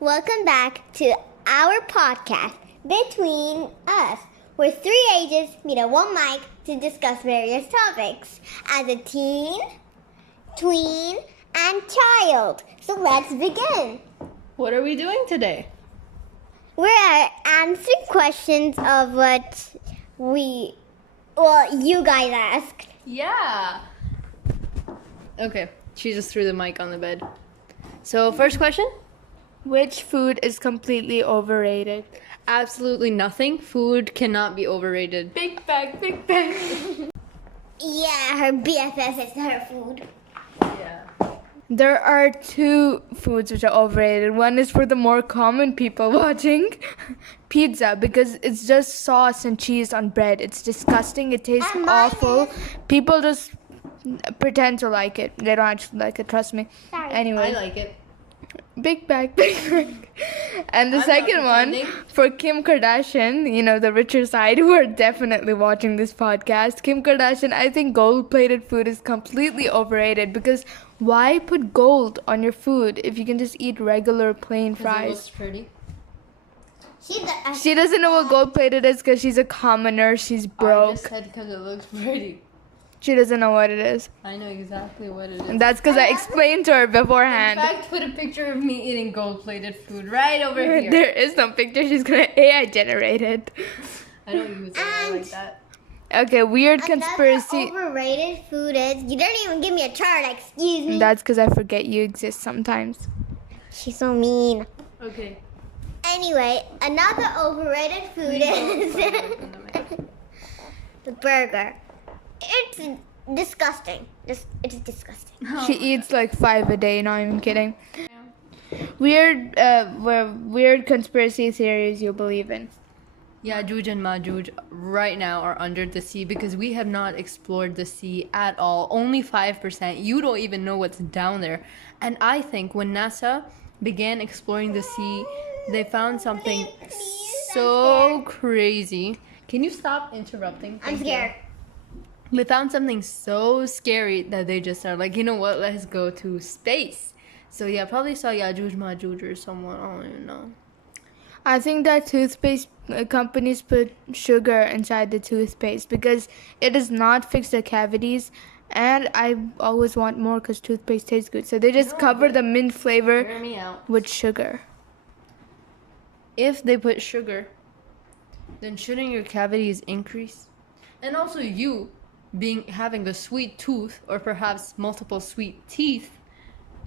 Welcome back to our podcast, Between Us, where three ages meet at one mic to discuss various topics as a teen, tween, and child. So let's begin. What are we doing today? We're answering questions of what you guys asked. Yeah. Okay, she just threw the mic on the bed. So, first question? Which food is completely overrated? Absolutely nothing. Food cannot be overrated. Big bag, big bag. Yeah, her BFF is her food. Yeah. There are two foods which are overrated. One is for the more common people watching. Pizza, because it's just sauce and cheese on bread. It's disgusting. It tastes awful. People just pretend to like it. They don't actually like it, trust me. Sorry. Anyway. I like it. Big bag, big bag. And the I'm second not one, for Kim Kardashian, the richer side, who are definitely watching this podcast. Kim Kardashian, I think gold-plated food is completely overrated because why put gold on your food if you can just eat regular plain It fries? looks pretty. She doesn't know what gold-plated is because she's a commoner. She's I broke. just said because it looks pretty. She doesn't know what it is. I know exactly what it is. And that's because I explained to her In beforehand. fact, put a picture of me eating gold-plated food right over here. There is no picture. She's going to AI generate it. I don't use AI like that. Okay, weird conspiracy. Another overrated food is, you don't even give me a chart, excuse me. That's because I forget you exist sometimes. She's so mean. Okay. Anyway, another overrated food is the burger. It's disgusting. It's disgusting. She eats like 5 a day, not even kidding. Weird conspiracy theories you believe in. Yajuj and Majuj right now are under the sea because we have not explored the sea at all. Only 5%. You don't even know what's down there. And I think when NASA began exploring the sea, they found something so crazy. Can you stop interrupting? I'm scared. They found something so scary that they just are like, you know what, let's go to space. So yeah, probably saw Yajuj Majuj or someone, I don't even know. I think that toothpaste companies put sugar inside the toothpaste because it does not fix the cavities. And I always want more because toothpaste tastes good. So they just cover the mint flavor Hear me out. with sugar. If they put sugar, then shouldn't your cavities increase? And also you having a sweet tooth or perhaps multiple sweet teeth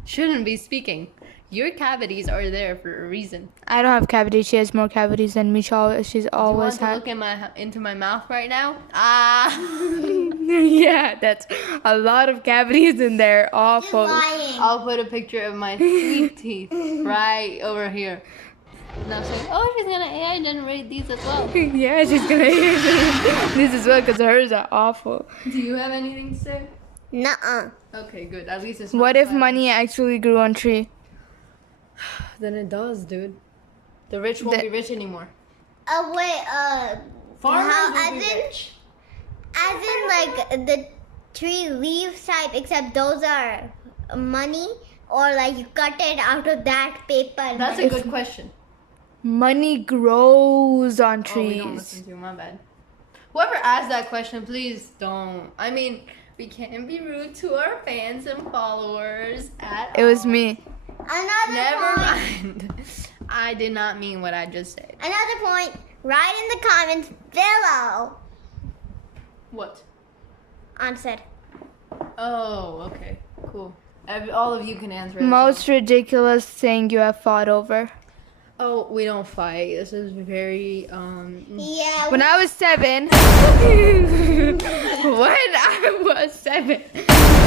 shouldn't be speaking. Your cavities are there for a reason. I don't have cavities. She has more cavities than me. She's always You want to had. look into my mouth right now? Ah. Yeah, that's a lot of cavities in there. Awful. Lying. I'll put a picture of my sweet teeth right over here. Now saying, oh, she's gonna AI generate these as well. Yeah, she's gonna hear this as well because hers are awful. Do you have anything to say? Nuh-uh. Okay, good. At least it's. What not if silent. money actually grew on tree? Then it does, dude. The rich won't be rich anymore. Farmers will be rich. As in like the tree leaves type, except those are money, or like you cut it out of that paper. That's a good question. Money grows on Oh, we don't trees. listen to you, my bad. Whoever asked that question, please don't. I mean, we can't be rude to our fans and followers at It was all. me. Never Point. mind. I did not mean what I just said. Another point. Write in the comments below. What? Answered. Oh, okay. Cool. All of you can answer it. Most ridiculous thing you have fought over. Oh, we don't fight. This is very, Yeah. When I was 7,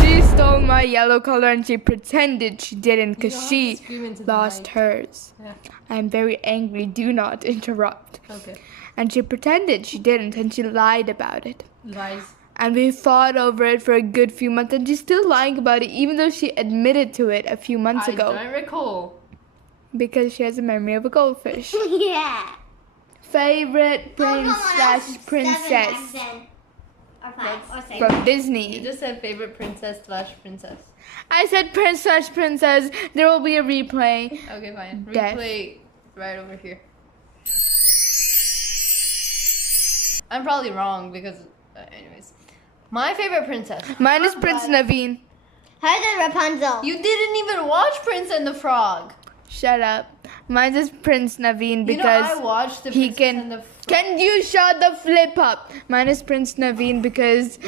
she stole my yellow color and she pretended she didn't because she lost hers. Yeah. I'm very angry. Do not interrupt. Okay. And she pretended she didn't and she lied about it. Lies. And we fought over it for a good few months and she's still lying about it even though she admitted to it a few months ago. I don't recall. Because she has a memory of a goldfish. Yeah. Favorite prince slash princess Or 5 or 6. from You Disney. just said favorite princess slash princess. I said prince/princess. There will be a replay. Okay, fine. Death. Replay right over here. I'm probably wrong because, anyways. My favorite princess. Mine is Prince Naveen. Hers is Rapunzel. You didn't even watch Prince and the Frog. Shut up. Mine is Prince Naveen You know, because I watched the he Princess and the Frog. Can you shut the flip up? Mine is Prince Naveen because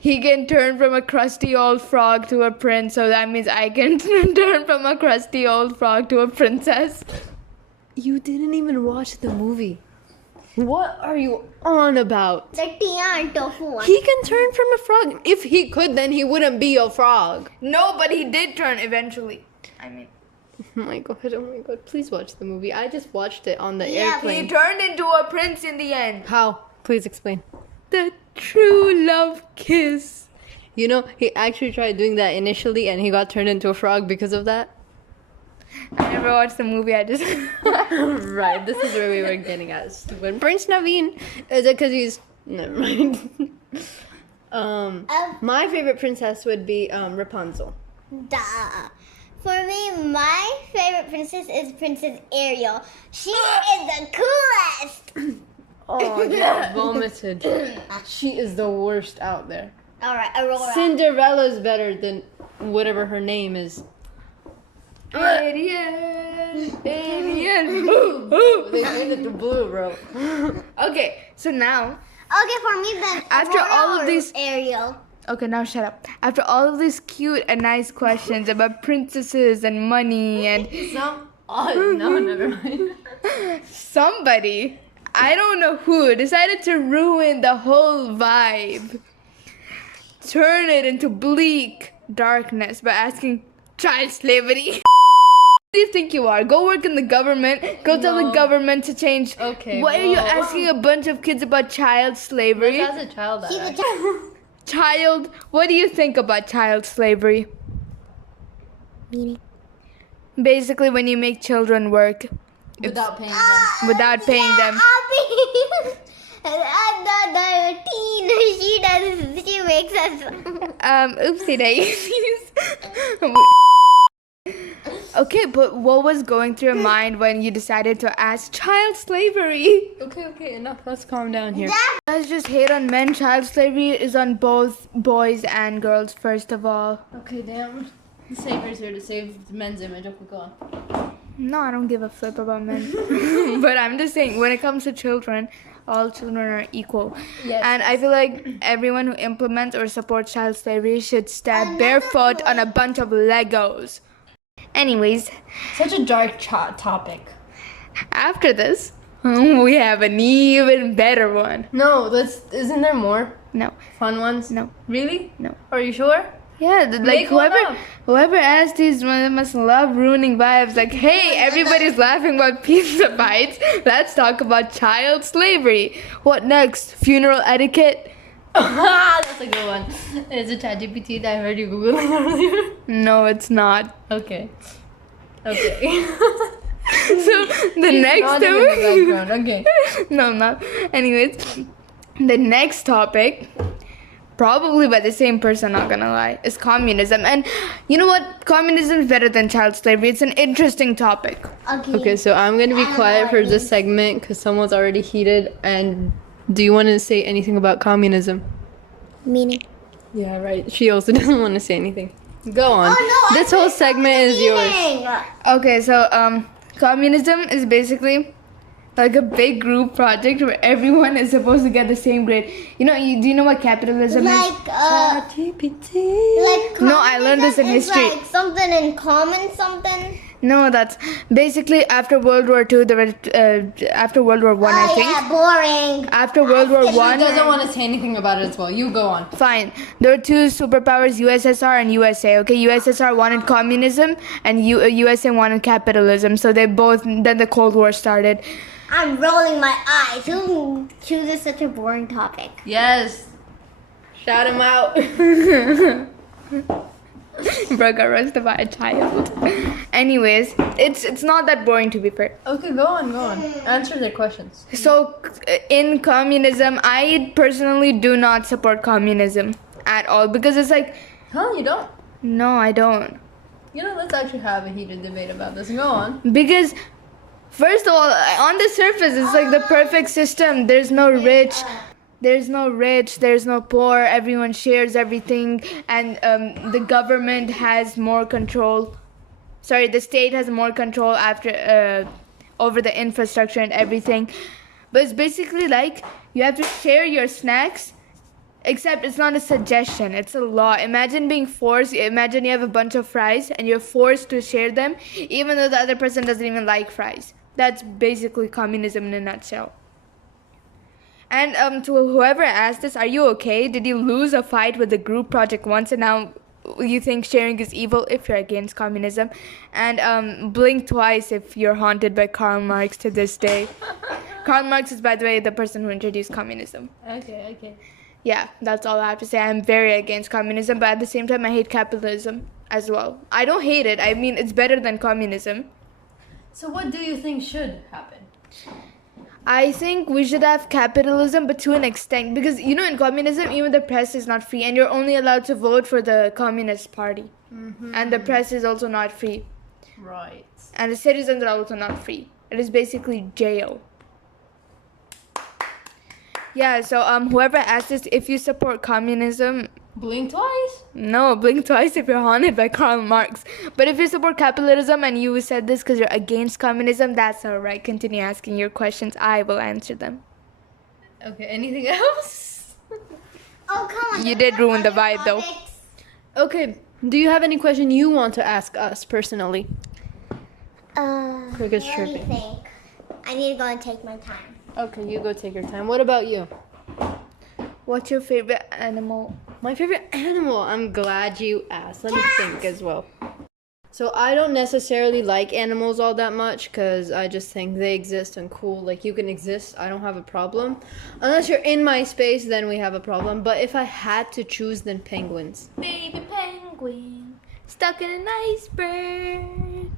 he can turn from a crusty old frog to a prince. So that means I can turn from a crusty old frog to a princess. You didn't even watch the movie. What are you on about? The Tia and Tofu one. He can turn from a frog. If he could, then he wouldn't be a frog. No, but he did turn eventually. I mean, Oh my god, please watch the movie. I just watched it on the Yeah, airplane. he turned into a prince in the end. How? Please explain. The true love kiss. You know, he actually tried doing that initially and he got turned into a frog because of that. I never watched the movie. I just. Right, this is where we were getting at. Stupid. Prince Naveen, is it because he's... Never mind. My favorite princess would be Rapunzel. Duh. For me, my favorite princess is Princess Ariel. She is the coolest. Oh, yeah, vomited. She is the worst out there. All right, Aurora. Cinderella's better than whatever her name is. Ariel. They made it the blue, bro. Okay, so now. Okay, for me then. After Aurora all of or these- Ariel. Okay, now shut up. After all of these cute and nice questions about princesses and money and No, never mind. somebody, I don't know who, decided to ruin the whole vibe. Turn it into bleak darkness by asking child slavery. Who do you think you are? Go work in the government. Go tell the No. government to change. Okay, Why are you well- asking a bunch of kids about child slavery? As a child, She's a I child. Child, what do you think about child slavery? Meaning? Basically, when you make children work without paying them. without paying them. The teen, she makes us. Oopsie daisies. Okay, but what was going through your mind when you decided to ask child slavery? Okay, enough. Let's calm down here. Guys just hate on men. Child slavery is on both boys and girls, first of all. Okay, damn. The savior's here to save the men's image. Okay, go on. No, I don't give a flip about men. But I'm just saying, when it comes to children, all children are equal. Yes. And I feel like everyone who implements or supports child slavery should stand barefoot on a bunch of Legos. Anyways, Such a dark topic. after this, we have an even better one. No, isn't there more No, fun ones? no, Really? no. Are you sure? Yeah, like Make one up. whoever asked these must love ruining vibes. Like, hey, everybody's laughing about pizza bites. Let's talk about child slavery. What next? Funeral etiquette? That's a good one. It's a ChatGPT that I heard you Googling earlier. No, it's not. Okay. So the next Nodding in the background. Okay. No, I'm not. Anyways, the next topic, probably by the same person, not gonna lie, is communism. And you know what? Communism is better than child slavery. It's an interesting topic. Okay, so I'm gonna be quiet for this segment because someone's already heated. And do you want to say anything about communism? Meaning? Yeah, right. She also doesn't want to say anything. Go on. Oh, no, This whole segment is yours. Okay, so communism is basically like a big group project where everyone is supposed to get the same grade. Do you know what capitalism is? Like, ChatGPT. No, I learned this in communism is history. Like something in common, something. No, that's basically after World War II. After World War One, I think. Yeah, boring. After World War She One, doesn't want to say anything about it as well. You go on. fine. There were two superpowers, USSR and USA. Okay, USSR wanted communism, and USA wanted capitalism. So they both. Then the Cold War started. I'm rolling my eyes. Who chooses such a boring topic? Yes. Shout him out. Bro got roasted by a child. Anyways, it's not that boring, to be fair. Okay, go on. Answer their questions. So in communism, I personally do not support communism at all because it's like, Huh? You don't? No, I don't. You know, let's actually have a heated debate about this. Go on. Because, first of all, on the surface, it's like the perfect system. There's no rich, there's no poor. Everyone shares everything, and the government has more control. Sorry, the state has more control over the infrastructure and everything. But it's basically like you have to share your snacks. Except it's not a suggestion, it's a law. Imagine you have a bunch of fries and you're forced to share them even though the other person doesn't even like fries. That's basically communism in a nutshell. And to whoever asked this, are you okay? Did you lose a fight with the group project once and now you think sharing is evil if you're against communism? And blink twice if you're haunted by Karl Marx to this day. Karl Marx is, by the way, the person who introduced communism. Okay. Yeah, that's all I have to say. I'm very against communism, but at the same time, I hate capitalism as well. I don't hate it. I mean, it's better than communism. So what do you think should happen? I think we should have capitalism, but to an extent. Because, you know, in communism, even the press is not free, and you're only allowed to vote for the Communist Party. Mm-hmm. And the press is also not free. Right. And the citizens are also not free. It is basically jail. Yeah, so whoever asked this, if you support communism... Blink twice? No, blink twice if you're haunted by Karl Marx. But if you support capitalism and you said this because you're against communism, that's alright. Continue asking your questions. I will answer them. Okay, anything else? Oh, come on. You did ruin the vibe, though. Okay, do you have any question you want to ask us personally? Cricket's Let me chirping. think. I need to go and take my time. Okay, you go take your time. What about you? What's your favorite animal? My favorite animal. I'm glad you asked. Let me think as well. So I don't necessarily like animals all that much because I just think they exist and cool. Like you can exist. I don't have a problem. Unless you're in my space, then we have a problem. But if I had to choose, then penguins. Baby penguin, stuck in an iceberg.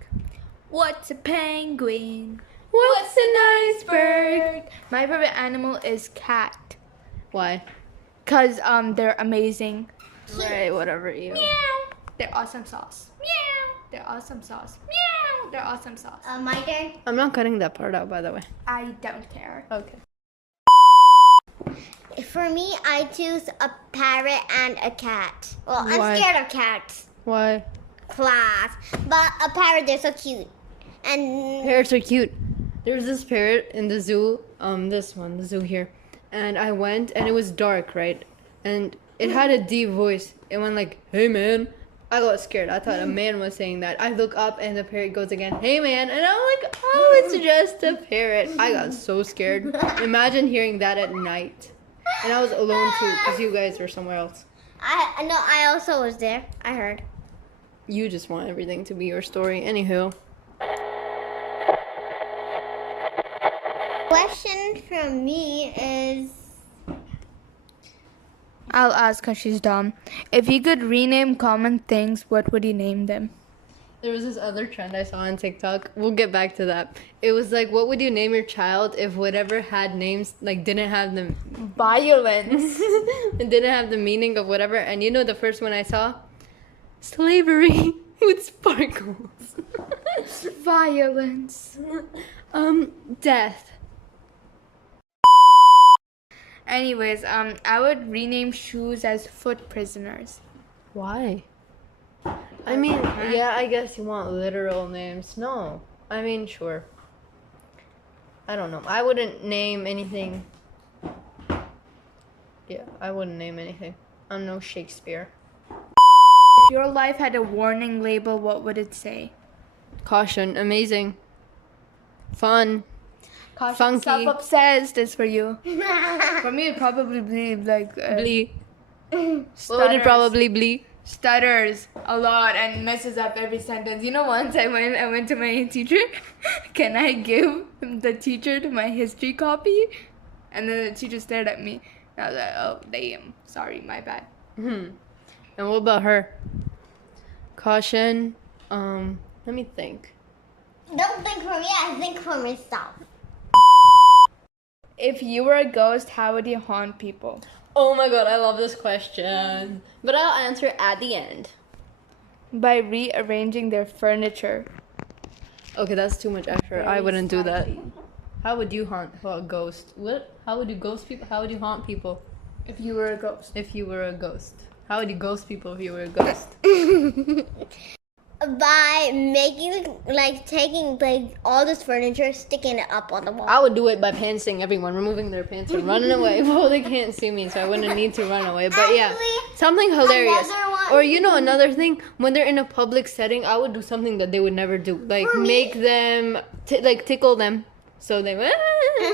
What's a penguin? What's an iceberg? My favorite animal is cat. Why? Cause they're amazing. Right, whatever. You. Meow. They're awesome sauce. Meow. They're awesome sauce. Meow. They're awesome sauce. My turn. I'm not cutting that part out, by the way. I don't care. Okay. For me, I choose a parrot and a cat. Well, Why? I'm scared of cats. Why? Class. But a parrot, they're so cute. And Parrots are cute. There's this parrot in the zoo, the zoo here. And I went and it was dark, right? And it had a deep voice. It went like, "Hey man." I got scared. I thought a man was saying that. I look up and the parrot goes again, "Hey man." And I'm like, "Oh, it's just a parrot." I got so scared. Imagine hearing that at night. And I was alone too because you guys were somewhere else. I also was there. I heard. You just want everything to be your story. Anywho. Question from me is, I'll ask her. She's dumb. If you could rename common things, what would you name them? There was this other trend I saw on TikTok. We'll get back to that. It was like, what would you name your child if whatever had names, like, didn't have the... Violence. it didn't have the meaning of whatever. And you know the first one I saw? Slavery with sparkles. Violence. Death. Anyways, I would rename shoes as foot prisoners. Why? I mean, yeah, I guess you want literal names. No. I mean, sure. I don't know. I wouldn't name anything. Yeah, I wouldn't name anything. I'm no Shakespeare. If your life had a warning label, what would it say? Caution. Amazing. Fun. Caution, Funky. self-obsessed is for you. For me, it'd probably be like... Blee. What stutters. would it probably be? Stutters a lot and messes up every sentence. You know, once I went to my teacher. Can I give the teacher my history copy? And then the teacher stared at me. And I was like, oh, damn. Sorry, my bad. And what about her? Caution. Let me think. don't think for me, I think for myself. If you were a ghost, how would you haunt people? Oh my god, I love this question. But I'll answer at the end. by rearranging their furniture. Okay, that's too much effort. I Very wouldn't do that. slightly. How would you haunt a ghost? What? How would you ghost people? How would you haunt people If you were a ghost. if you were a ghost? How would you ghost people if you were a ghost? By making, like, taking, like, all this furniture, sticking it up on the wall. I would do it by pantsing everyone, removing their pants and running away. Well, they can't see me, so I wouldn't need to run away. But yeah, Actually, something hilarious. another one- Or you know, another thing, when they're in a public setting, I would do something that they would never do, like For me- make them, like tickle them, so they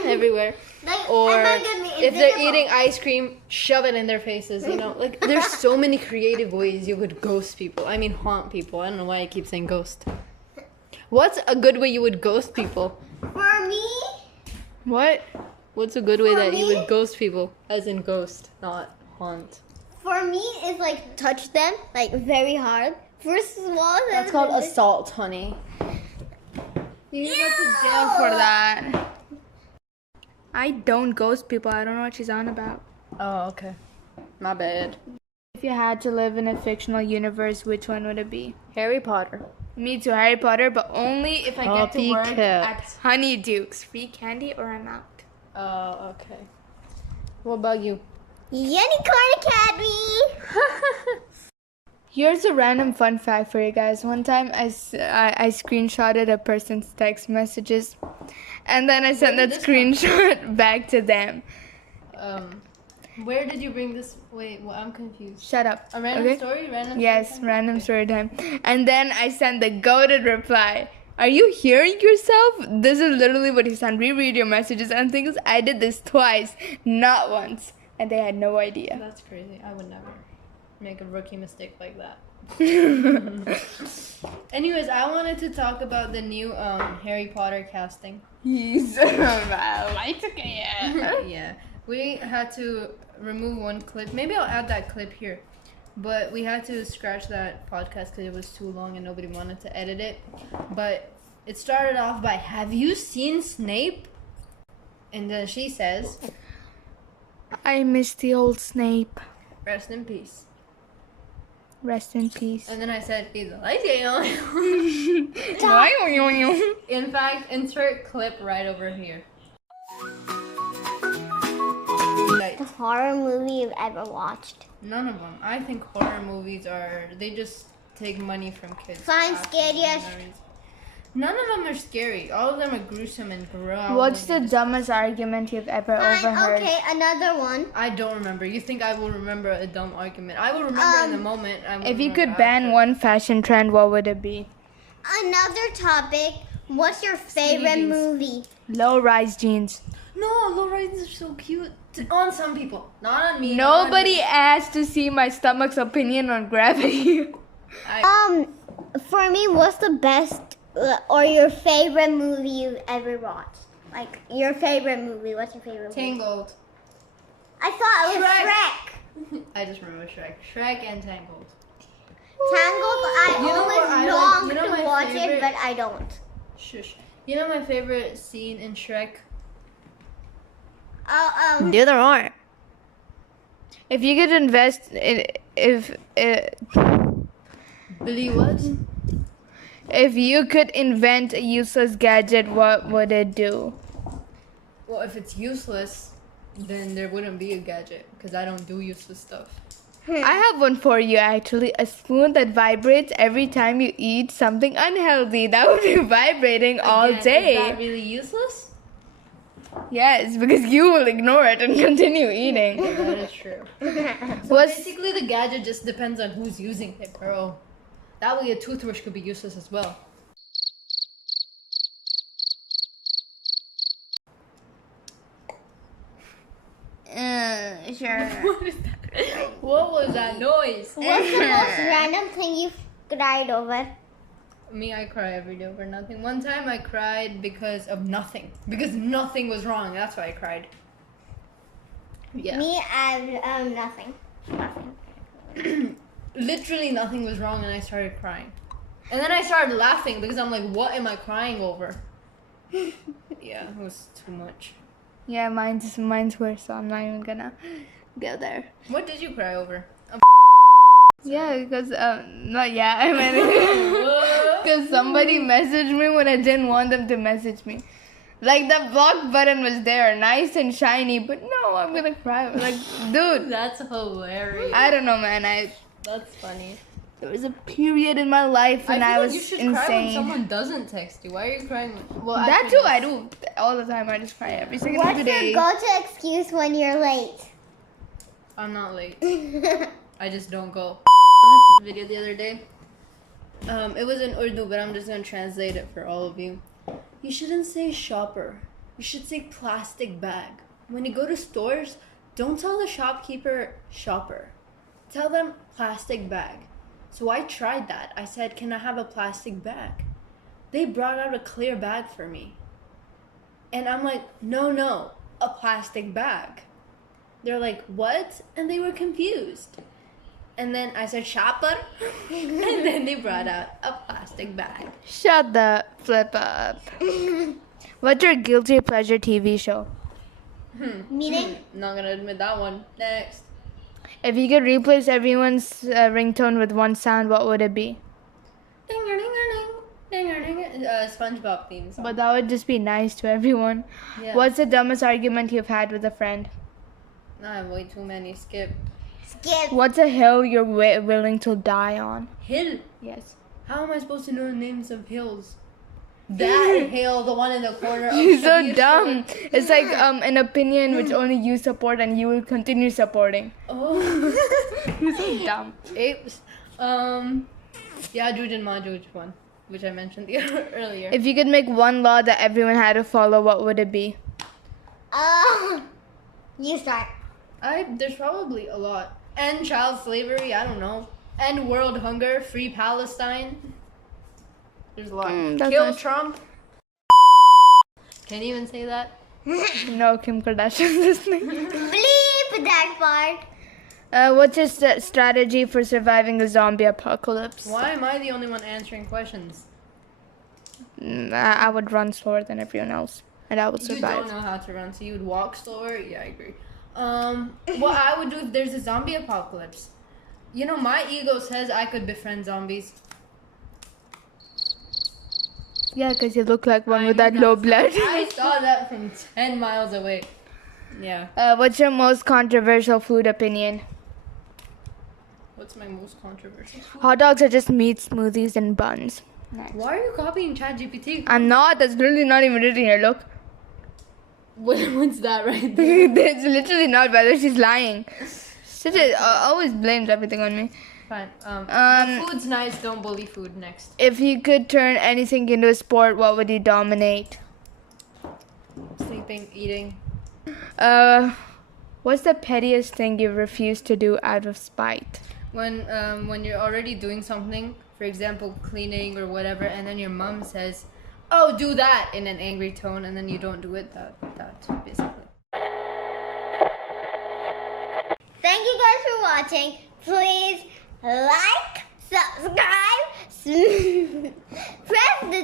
everywhere. Like, Or am I gonna be if they're invisible? eating ice cream, shove it in their faces. You know, like there's so many creative ways you could ghost people. I mean, haunt people. I don't know why I keep saying ghost. What's a good way you would ghost people? For me, What? What's a good way For that you me? would ghost people? As in ghost, not haunt. for me, it's like touch them, like, very hard. First of all, That's called assault, honey. You go to jail for that. I don't ghost people. I don't know what she's on about. Oh, okay. My bad. If you had to live in a fictional universe, which one would it be? Harry Potter. Me too, Harry Potter, but only if I get to work Copycat. at Honeyduke's. Free candy or I'm out. Oh, okay. What about you? Unicorn Academy. Here's a random fun fact for you guys. One time I screenshotted a person's text messages and then I sent Where that did this come screenshot back to them. Where did you bring this? Wait, well, I'm confused. Shut up. A random okay? story? Random Yes, story time? random Okay. story time. And then I sent the goated reply. Are you hearing yourself? This is literally what he sent. Reread your messages. And the thing is, I did this twice, not once. And they had no idea. That's crazy. I would never make a rookie mistake like that. Anyways, I wanted to talk about the new Harry Potter casting. He's right, okay. Yeah. We had to remove one clip. Maybe I'll add that clip here. But we had to scratch that podcast because it was too long and nobody wanted to edit it. But it started off by, "Have you seen Snape?" And then she says, I miss the old Snape. "Rest in peace." Rest in peace. And then I said, "He's like it." In fact, insert clip right over here. Right. The horror movie you've ever watched. None of them. I think horror movies they just take money from kids. Fine, Absolutely scariest. no reason. None of them are scary. All of them are gruesome and gross. What's the dumbest argument you've ever Fine, overheard? okay, another one. I don't remember. You think I will remember a dumb argument? I will remember in the moment. I won't If you could remember ban after. one fashion trend, what would it be? Another topic. What's your favorite jeans. movie? Low-rise jeans. No, low rises are so cute. On some people, not on me. not on Nobody me. asked to see my stomach's opinion on gravity. For me, what's the best or your favorite movie you've ever watched? Like, your favorite movie. What's your favorite movie? Tangled. I thought it was Shrek. Shrek. I just remember Shrek. Shrek and Tangled. Tangled, I You know what I always like- long you know to my watch favorite- it, but I don't. Shush. You know my favorite scene in Shrek? Do the roar. If you could invest in, Billy what? if you could invent a useless gadget, what would it do? Well, if it's useless, then there wouldn't be a gadget because I don't do useless stuff. I have one for you actually. A spoon that vibrates every time you eat something unhealthy. That would be vibrating all Again, day. Is that really useless? Yes, because you will ignore it and continue eating. Yeah, that is true. So What's basically, the gadget just depends on who's using it, bro. That way, a toothbrush could be useless as well. Sure. What is that? What was that noise? What's the most random thing you've cried over? Me, I cry every day over nothing. One time I cried because of nothing. Because nothing was wrong. That's why I cried. Yeah. Me, I nothing. Nothing. Literally nothing was wrong and I started crying. And then I started laughing because I'm like, what am I crying over? Yeah, it was too much. Yeah, mine's worse, so I'm not even gonna go there. What did you cry over? Yeah, because not yeah. I mean, because somebody messaged me when I didn't want them to message me. Like the block button was there, nice and shiny, but no, I'm gonna cry. Like, dude, That's hilarious. I don't know, man. That's funny. There was a period in my life when I feel was like you should insane. cry when someone doesn't text you. Why are you crying? Well, That actually, too, I do all the time. I just cry every second of What's the your day. go-to excuse when you're late? I'm not late. What I just don't go. This video the other day. It was in Urdu, but I'm just gonna translate it for all of you. You shouldn't say shopper. You should say plastic bag. When you go to stores, don't tell the shopkeeper shopper. Tell them plastic bag. So I tried that. I said, "Can I have a plastic bag?" They brought out a clear bag for me. And I'm like, no, a plastic bag. They're like, "What?" And they were confused. And then I said, "Shopper." And then they brought out a plastic bag. Shut the flip up. What's your guilty pleasure TV show? Meaning? Not gonna admit that one. Next. If you could replace everyone's ringtone with one sound, what would it be? SpongeBob theme song. But that would just be nice to everyone. Yeah. What's the dumbest argument you've had with a friend? I have way too many. Skip. Skip. What's a hill you're willing to die on? Hill. Yes. How am I supposed to know the names of hills? That hill, the one in the corner. Of You're so Shabir dumb. Shore. It's like an opinion which only you support and you will continue supporting. Oh. You're so dumb. Apes. Yajuj and Majuj one, which I mentioned earlier. If you could make one law that everyone had to follow, what would it be? You start. There's probably a lot. End child slavery, I don't know. End world hunger, free Palestine. There's a lot. That's Kill nice. Trump. Can you even say that? No, Kim Kardashian's listening. Bleep that part. What's your strategy for surviving a zombie apocalypse? Why am I the only one answering questions? I would run slower than everyone else, and I would You survive. don't know how to run, so you would walk slower? Yeah, I agree. What I would do if there's a zombie apocalypse. You know, my ego says I could befriend zombies. Yeah, because you look like one I with that knew low that. blood. I saw that from 10 miles away. Yeah. What's your most controversial food opinion? What's my most controversial? Hot dogs are just meat, smoothies, and buns. Why are you copying ChatGPT? I'm not. That's literally not even written here. Look. What's that right there? It's literally not whether she's lying. Always blames everything on me. Fine. Um, Food's nice, don't bully food. Next. If you could turn anything into a sport, what would you dominate? Sleeping, eating. What's the pettiest thing you refuse to do out of spite? When you're already doing something, for example, cleaning or whatever, and then your mom says, "Oh, do that," in an angry tone, and then you don't do it. That basically. Thank you guys for watching. Please like, subscribe, press the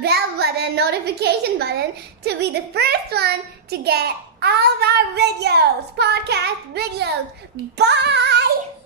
bell button, notification button to be the first one to get all of our videos, podcast videos. Bye!